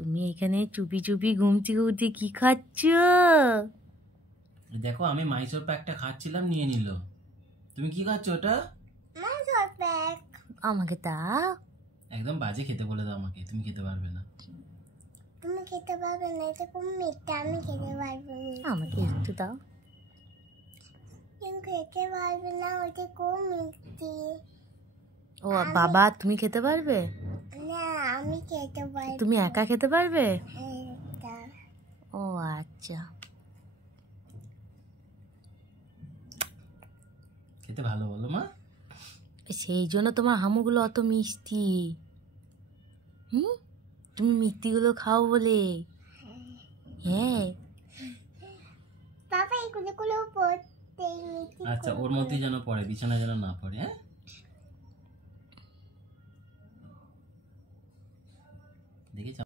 তুমি এখানে চুপি চুপি ঘুমতি ঘুমতি কি খাচ্ছ? দেখো আমি মাইসোর প্যাকটা খাচ্ছিলাম, নিয়ে নিল। তুমি কি খাচ্ছ ওটা? মাইসোর প্যাক। আমাকে দাও। একদম বাজে খেতে বলে দাও আমাকে, তুমি খেতে পারবে না। তুমি খেতে পারবে না, এটা খুব মিঠা, আমি খেতে পারবো না। আমাকে একটু দাও। তুমি খেতে পারবে না, ওটা খুব মিষ্টি। ও বাবা, তুমি খেতে পারবে না? আমি খেতে পারবো। তুমি একা খেতে পারবে? এটা ও আচ্ছা। খেতে ভালো বলো মা। সেই জন্য তোমার হামুগুলো অত মিষ্টি। তুমি মিষ্টিগুলো খাও বলে। হ্যাঁ বাবা, এগুলো গুলো পড়তে আচ্ছা, ওর মধ্যে যেন পড়ে, বিছানায় যেন না পড়ে। হ্যাঁ, দেখেছ?